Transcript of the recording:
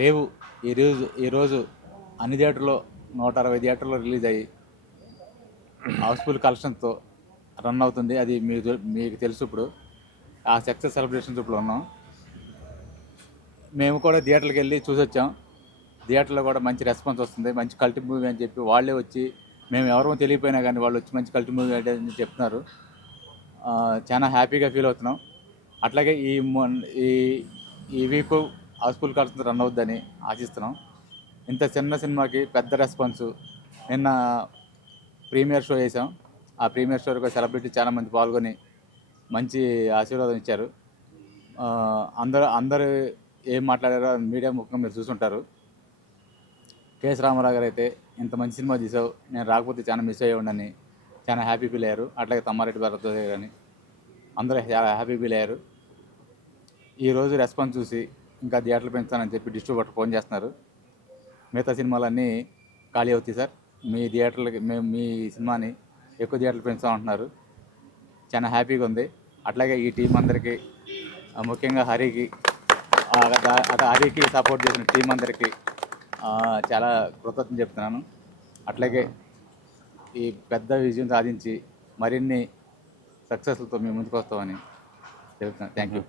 రేవు ఈరోజు అన్ని థియేటర్లో 160 థియేటర్లో రిలీజ్ అయ్యి హౌస్ఫుల్ కలెక్షన్తో రన్ అవుతుంది. అది మీకు తెలుసు. ఇప్పుడు ఆ సక్సెస్ సెలబ్రేషన్స్ ఇప్పుడు ఉన్నాం. మేము కూడా థియేటర్కి వెళ్ళి చూసొచ్చాం. థియేటర్లో కూడా మంచి రెస్పాన్స్ వస్తుంది. మంచి కల్ట్ మూవీ అని చెప్పి వాళ్ళే వచ్చి, మేము ఎవరో తెలియపోయినా కానీ వాళ్ళు వచ్చి మంచి కల్ట్ మూవీ అని చెప్తున్నారు. చాలా హ్యాపీగా ఫీల్ అవుతున్నాం. అట్లాగే ఈ ఈ వీక్ హౌస్ఫుల్ కలెక్షన్స్ రన్ అవుద్దని ఆశిస్తున్నాం. ఇంత చిన్న సినిమాకి పెద్ద రెస్పాన్సు. నిన్న ప్రీమియర్ షో చేసాం. ఆ ప్రీమియర్ షోకి సెలబ్రిటీ చాలామంది పాల్గొని మంచి ఆశీర్వాదం ఇచ్చారు. అందరూ ఏం మాట్లాడారో మీడియా ముఖంగా మీరు చూసుంటారు. కేఎస్ రామారావు గారు అయితే, ఇంత మంచి సినిమా తీసావు, నేను రాకపోతే చాలా మిస్ అయ్యేవాడిని, చాలా హ్యాపీ ఫీల్ అయ్యారు. అట్లాగే తమ్మారెడ్డి భరద్వాజ్ కానీ అందరూ చాలా హ్యాపీ ఫీల్ అయ్యారు. ఈరోజు రెస్పాన్స్ చూసి ఇంకా థియేటర్లు పెంచుతానని చెప్పి డిస్ట్రిబ్యూటర్ ఫోన్ చేస్తున్నారు. మిగతా సినిమాలన్నీ ఖాళీ అవుతాయి సార్, మీ థియేటర్లకి మేము మీ సినిమాని ఎక్కువ థియేటర్లు పెంచుతామంటున్నారు. చాలా హ్యాపీగా ఉంది. అట్లాగే ఈ టీం అందరికీ, ముఖ్యంగా హరికి సపోర్ట్ చేసిన టీం అందరికీ చాలా కృతజ్ఞతలు చెప్తున్నాను. అట్లాగే ఈ పెద్ద విజయం సాధించి మరిన్ని సక్సెస్లతో మేము ముందుకు వస్తామని చెప్తున్నాను. Thank you.